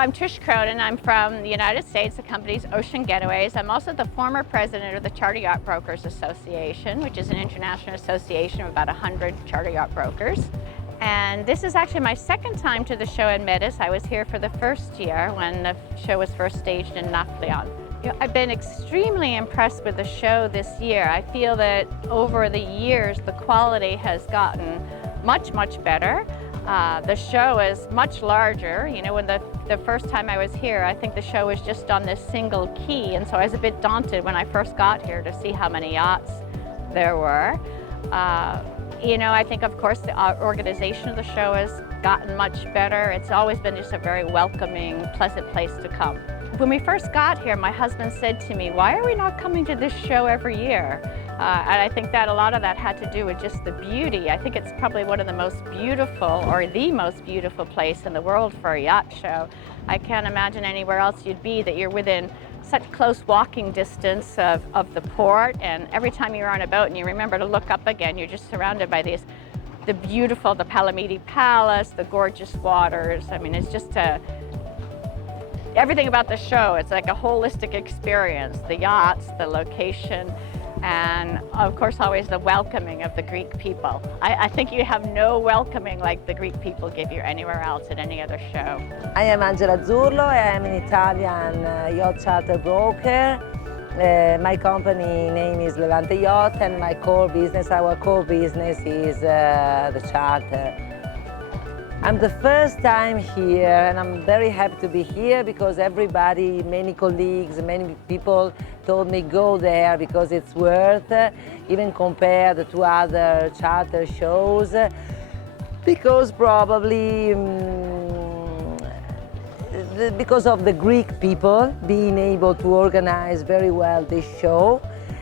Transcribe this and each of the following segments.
I'm Trish Cronin. I'm from the United States. The company's Ocean Getaways. I'm also the former president of the Charter Yacht Brokers Association, which is an international association of about 100 charter yacht brokers. And this is actually my second time to the show in MEDYS. I was here for the first year when the show was first staged in Nafplion. I've been extremely impressed with the show this year. I feel that over the years, the quality has gotten much, much better. The show is much larger. You know, when the first time I was here, I think the show was just on this single quay, and so I was a bit daunted when I first got here to see how many yachts there were. You know, I think, of course, the organization of the show has gotten much better. It's always been just a very welcoming, pleasant place to come. When we first got here, my husband said to me, "Why are we not coming to this show every year?" And I think that a lot of that had to do with just the beauty. I think it's probably one of the most beautiful, or the most beautiful place in the world for a yacht show. I can't imagine anywhere else you'd be that you're within such close walking distance of the port, and every time you're on a boat and you remember to look up again, you're just surrounded by the Palamidi Palace, the gorgeous waters. I mean, it's just everything about the show. It's like a holistic experience. The yachts, the location, and of course always the welcoming of the Greek people. I think you have no welcoming like the Greek people give you anywhere else at any other show. I am Angela Zurlo. I am an Italian yacht charter broker. My company name is Levante Yacht, and my core business, our core business is the charter. I'm the first time here, and I'm very happy to be here because everybody, many colleagues, many people told me go there because it's worth, even compared to other charter shows, because probably because of the Greek people being able to organize very well this show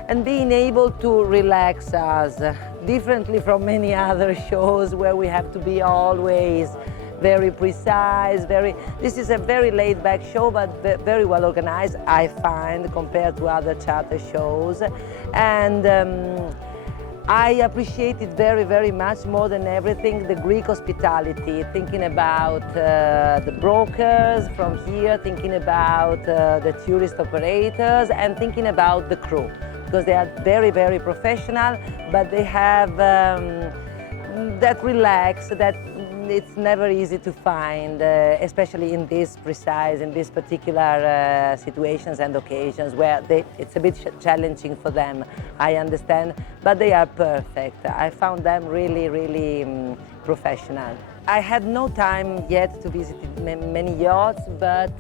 and being able to relax us, differently from many other shows where we have to be always very precise, this is a very laid-back show, but very well organized, I find, compared to other charter shows. And I appreciated very, very much, more than everything, the Greek hospitality, thinking about the brokers from here, thinking about the tourist operators, and thinking about the crew, because they are very, very professional, but they have that relax, that it's never easy to find, especially in these particular situations and occasions where it's a bit challenging for them, I understand, but they are perfect. I found them really, really professional. I had no time yet to visit many yachts, but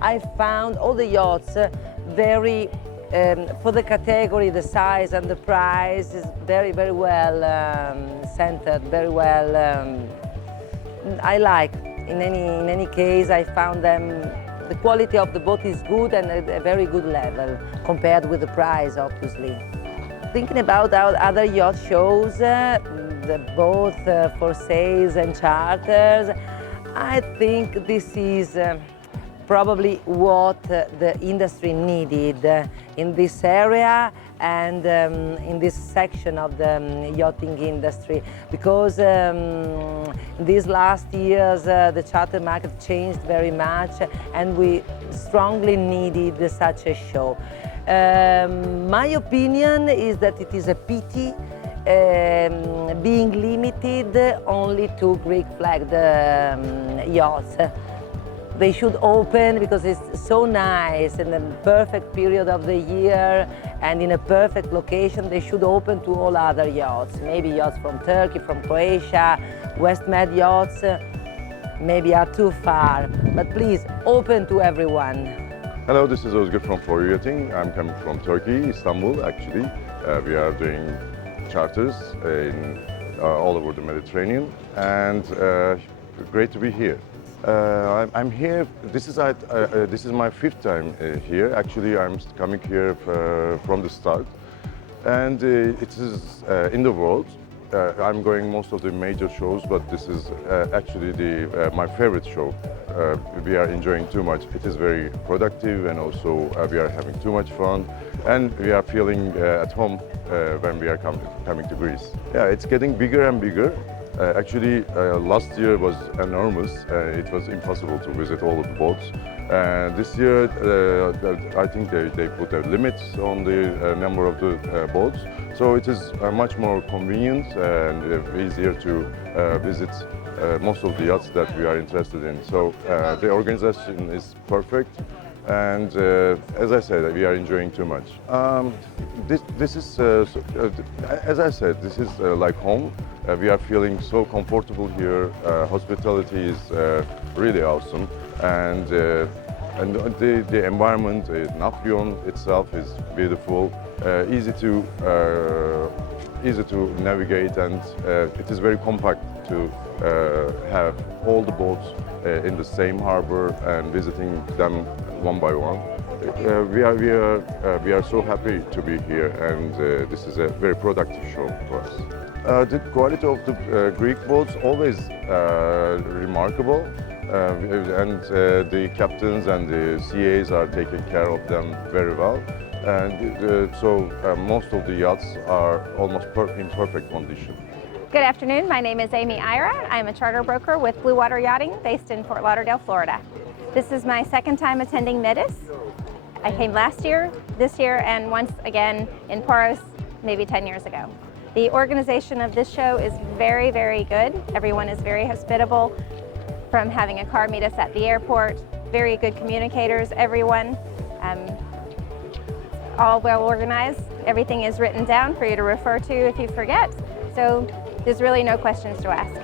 I found all the yachts very, for the category, the size and the price is very, very well centered, very well. I like. In any case, I found them. The quality of the boat is good and a very good level compared with the price, obviously. Thinking about our other yacht shows, both for sales and charters, I think this is probably what the industry needed in this area and in this section of the yachting industry, because these last years the charter market changed very much and we strongly needed such a show. My opinion is that it is a pity being limited only to Greek flagged yachts. They should open, because it's so nice, in the perfect period of the year and in a perfect location, they should open to all other yachts. Maybe yachts from Turkey, from Croatia, West Med yachts, maybe are too far. But please, open to everyone. Hello, this is Özgür from For Yachting. I'm coming from Turkey, Istanbul actually. We are doing charters all over the Mediterranean, and great to be here. I'm here. This is my fifth time here. Actually, I'm coming here from the start, and it is in the world. I'm going most of the major shows, but this is actually my favorite show. We are enjoying too much. It is very productive, and also we are having too much fun, and we are feeling at home when we are coming to Greece. Yeah, it's getting bigger and bigger. Actually, last year was enormous. It was impossible to visit all of the boats. And this year, I think they put a limit on the number of the boats. So it is much more convenient and easier to visit most of the yachts that we are interested in. So the organization is perfect. And as I said, we are enjoying too much. This is, as I said, this is like home. We are feeling so comfortable here. Hospitality is really awesome, and the environment, Nafplion itself is beautiful, easy to navigate, and it is very compact to have all the boats in the same harbor and visiting them one by one. We are so happy to be here, and this is a very productive show for us. The quality of the Greek boats always remarkable, and the captains and the CAs are taking care of them very well. And so most of the yachts are almost in perfect condition. Good afternoon, my name is Amy Ira. I'm a charter broker with Blue Water Yachting based in Fort Lauderdale, Florida. This is my second time attending MEDYS. I came last year, this year, and once again in Paros maybe 10 years ago. The organization of this show is very, very good. Everyone is very hospitable, from having a car meet us at the airport, very good communicators, everyone. All well organized. Everything is written down for you to refer to if you forget. So there's really no questions to ask.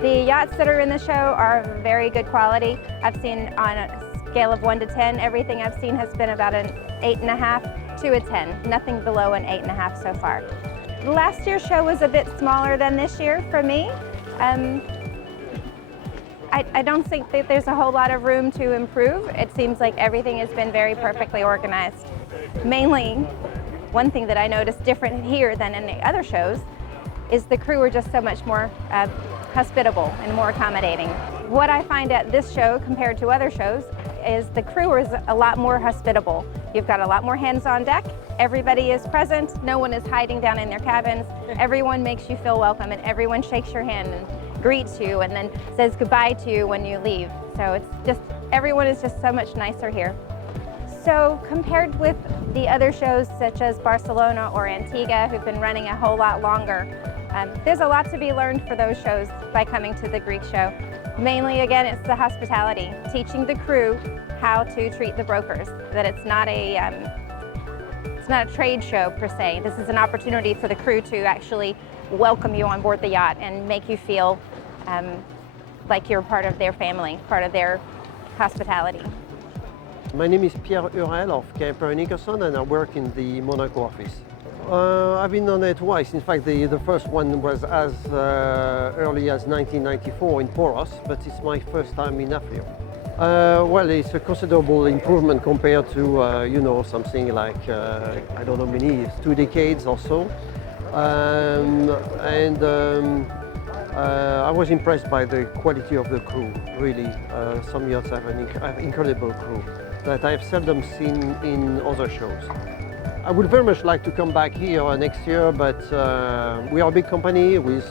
The yachts that are in the show are very good quality. I've seen on a scale of 1 to 10, everything I've seen has been about an 8.5 to a 10. Nothing below an 8.5 so far. Last year's show was a bit smaller than this year for me. I don't think that there's a whole lot of room to improve. It seems like everything has been very perfectly organized. Mainly, one thing that I noticed different here than in the other shows is the crew are just so much more hospitable and more accommodating. What I find at this show compared to other shows is the crew is a lot more hospitable. You've got a lot more hands on deck. Everybody is present. No one is hiding down in their cabins. Everyone makes you feel welcome, and everyone shakes your hand and greets you and then says goodbye to you when you leave. So it's just, everyone is just so much nicer here. So compared with the other shows such as Barcelona or Antigua, who've been running a whole lot longer, there's a lot to be learned for those shows by coming to the Greek show. Mainly, again, it's the hospitality, teaching the crew how to treat the brokers, that it's not a trade show per se. This is an opportunity for the crew to actually welcome you on board the yacht and make you feel like you're part of their family, part of their hospitality. My name is Pierre Hurel of Camper & Nicholson, and I work in the Monaco office. I've been on it twice. In fact, the first one was as early as 1994 in Poros, but it's my first time in Nafplion. Well, it's a considerable improvement compared to, something like, I don't know, maybe 2 decades or so. I was impressed by the quality of the crew, really. Some yachts have an incredible crew that I've seldom seen in other shows. I would very much like to come back here next year, but we are a big company with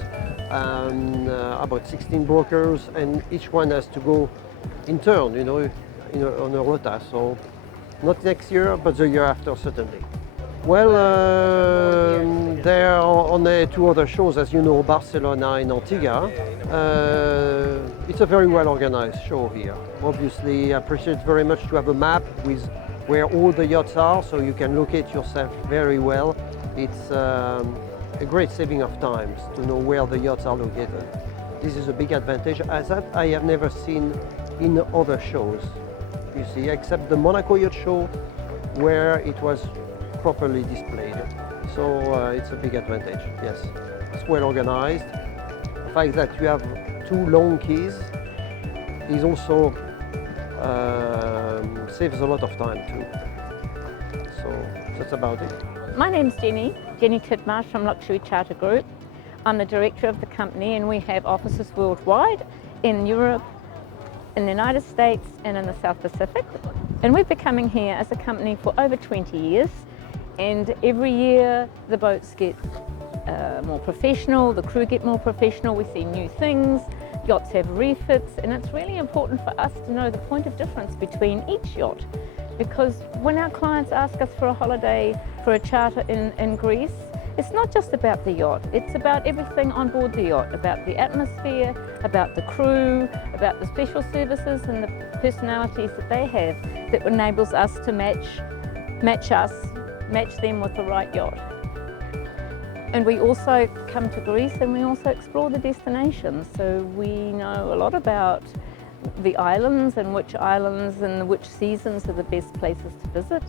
about 16 brokers, and each one has to go in turn, on a rota. So not next year, but the year after, certainly. Well, there are on 2 other shows, as you know, Barcelona and Antigua. It's a very well organized show here. Obviously, I appreciate very much to have a map with where all the yachts are, so you can locate yourself very well. It's a great saving of time to know where the yachts are located. This is a big advantage, as that I have never seen in other shows, you see, except the Monaco Yacht Show, where it was properly displayed. So it's a big advantage, yes. It's well organized. The fact that you have 2 long keys is also saves a lot of time too. So that's about it. My name's Jenny Titmarsh from Luxury Charter Group. I'm the director of the company, and we have offices worldwide in Europe, in the United States and in the South Pacific. And we've been coming here as a company for over 20 years. And every year the boats get more professional, the crew get more professional, we see new things, yachts have refits, and it's really important for us to know the point of difference between each yacht. Because when our clients ask us for a holiday, for a charter in Greece, it's not just about the yacht, it's about everything on board the yacht, about the atmosphere, about the crew, about the special services and the personalities that they have that enables us to match them with the right yacht. And we also come to Greece and we also explore the destinations. So we know a lot about the islands and which seasons are the best places to visit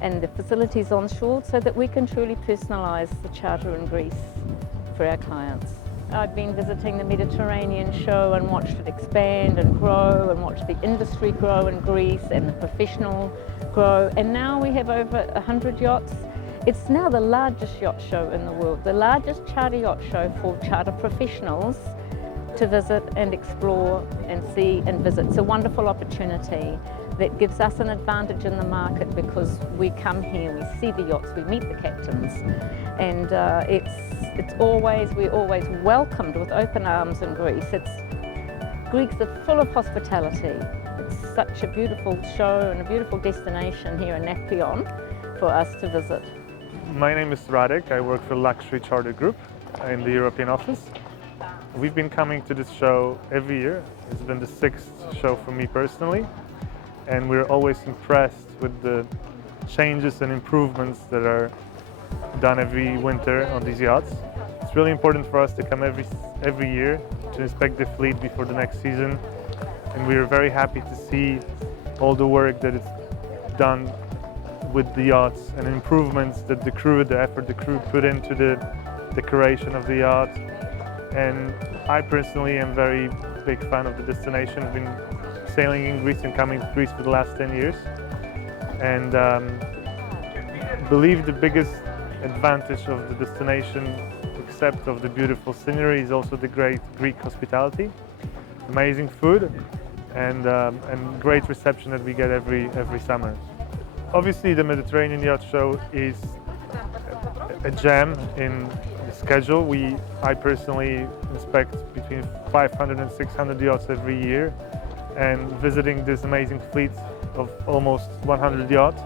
and the facilities on shore so that we can truly personalise the charter in Greece for our clients. I've been visiting the Mediterranean show and watched it expand and grow and watched the industry grow in Greece and the professional grow, and now we have over 100 yachts. It's now the largest yacht show in the world, the largest charter yacht show for charter professionals to visit and explore and see and visit. It's a wonderful opportunity that gives us an advantage in the market because we come here, we see the yachts, we meet the captains, and we're always welcomed with open arms in Greece. Greeks are full of hospitality. It's such a beautiful show and a beautiful destination here in Nafplion for us to visit. My name is Radek. I work for Luxury Charter Group in the European office. We've been coming to this show every year. It's been the 6th show for me personally, and we're always impressed with the changes and improvements that are done every winter on these yachts. It's really important for us to come every year to inspect the fleet before the next season, and we are very happy to see all the work that is done with the yachts and improvements that the effort the crew put into the decoration of the yacht. And I personally am very big fan of the destination. I've been sailing in Greece and coming to Greece for the last 10 years. And believe the biggest advantage of the destination, except of the beautiful scenery, is also the great Greek hospitality, amazing food, and great reception that we get every summer. Obviously, the Mediterranean Yacht Show is a gem in the schedule. I personally inspect between 500 and 600 yachts every year, and visiting this amazing fleet of almost 100 yachts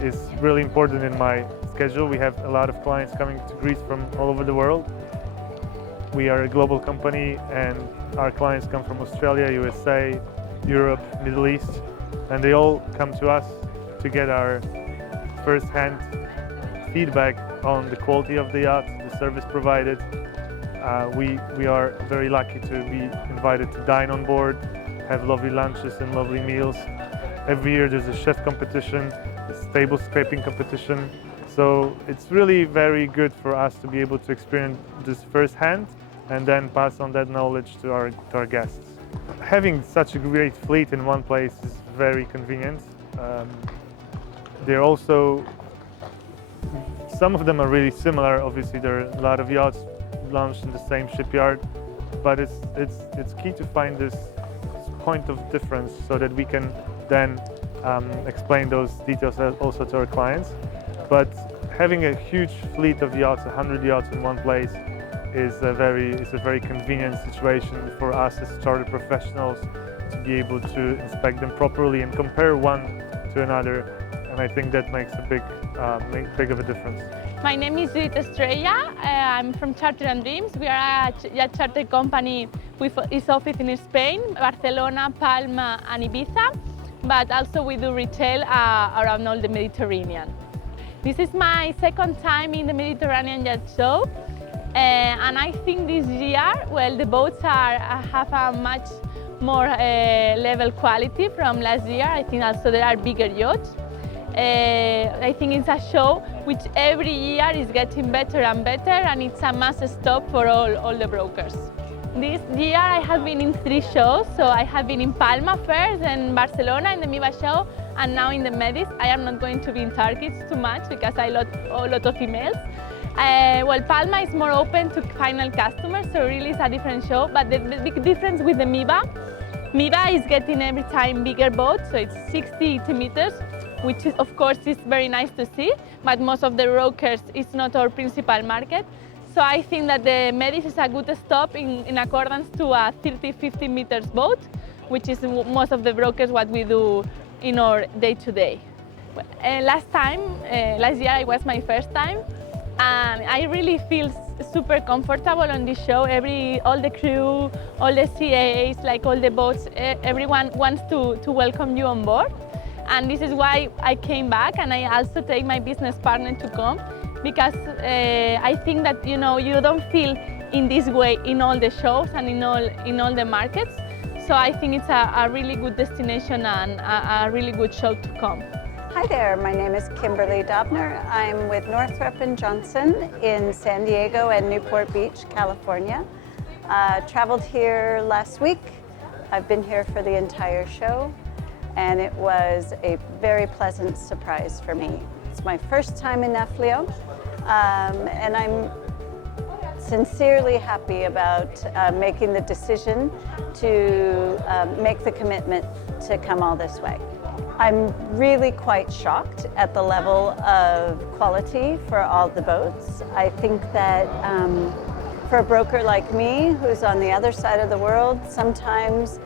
is really important in my schedule. We have a lot of clients coming to Greece from all over the world. We are a global company, and our clients come from Australia, USA, Europe, Middle East, and they all come to us to get our first-hand feedback on the quality of the yacht, the service provided. We are very lucky to be invited to dine on board, have lovely lunches and lovely meals. Every year there's a chef competition, a table scraping competition. So it's really very good for us to be able to experience this firsthand and then pass on that knowledge to our guests. Having such a great fleet in one place is very convenient. They're also, some of them are really similar. Obviously, there are a lot of yachts launched in the same shipyard, but it's key to find this point of difference so that we can then explain those details also to our clients. But having a huge fleet of yachts, 100 yachts in one place, is a very convenient situation for us as charter professionals to be able to inspect them properly and compare one to another. And I think that makes a big of a difference. My name is Judith Estrella. I'm from Charter and Dreams. We are a yacht charter company with its office in Spain, Barcelona, Palma, and Ibiza. But also we do retail around all the Mediterranean. This is my second time in the Mediterranean Yacht Show, and I think this year, well, the boats have a much more level quality from last year. I think also there are bigger yachts. I think it's a show which every year is getting better and better, and it's a must stop for all the brokers. This year I have been in 3 shows, so I have been in Palma first, and Barcelona in the MEDYS show, and now in the MEDYS. I am not going to be in Turkey too much because I got a lot of emails. Well, Palma is more open to final customers, so really it's a different show, but the big difference with the MEDYS is getting every time bigger boats, so it's 60 meters, which is, of course, is very nice to see, but most of the brokers, it's not our principal market. So I think that the MEDYS is a good stop in accordance to a 30-50 meters boat, which is most of the brokers what we do in our day-to-day. Last year it was my first time, and I really feel super comfortable on this show. All the crew, all the CAs, like all the boats, everyone wants to welcome you on board. And this is why I came back, and I also take my business partner to come, because I think that you don't feel in this way in all the shows and in all the markets. So I think it's a really good destination and a really good show to come. Hi there, my name is Kimberly Dobner. I'm with Northrop & Johnson in San Diego and Newport Beach, California. Traveled here last week. I've been here for the entire show, and it was a very pleasant surprise for me. It's my first time in Nafplion, and I'm sincerely happy about making the decision to make the commitment to come all this way. I'm really quite shocked at the level of quality for all the boats. I think that for a broker like me, who's on the other side of the world, sometimes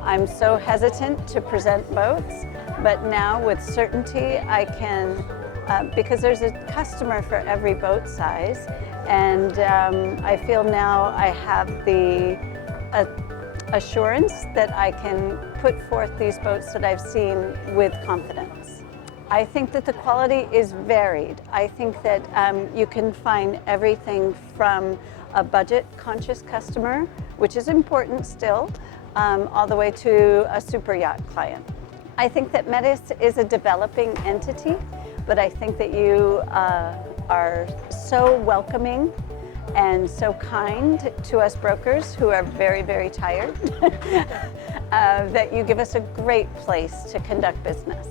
I'm so hesitant to present boats, but now with certainty I can, because there's a customer for every boat size, and I feel now I have the assurance that I can put forth these boats that I've seen with confidence. I think that the quality is varied. I think that you can find everything from a budget-conscious customer, which is important still, all the way to a super yacht client. I think that MEDYS is a developing entity, but I think that you are so welcoming and so kind to us brokers who are very, very tired that you give us a great place to conduct business.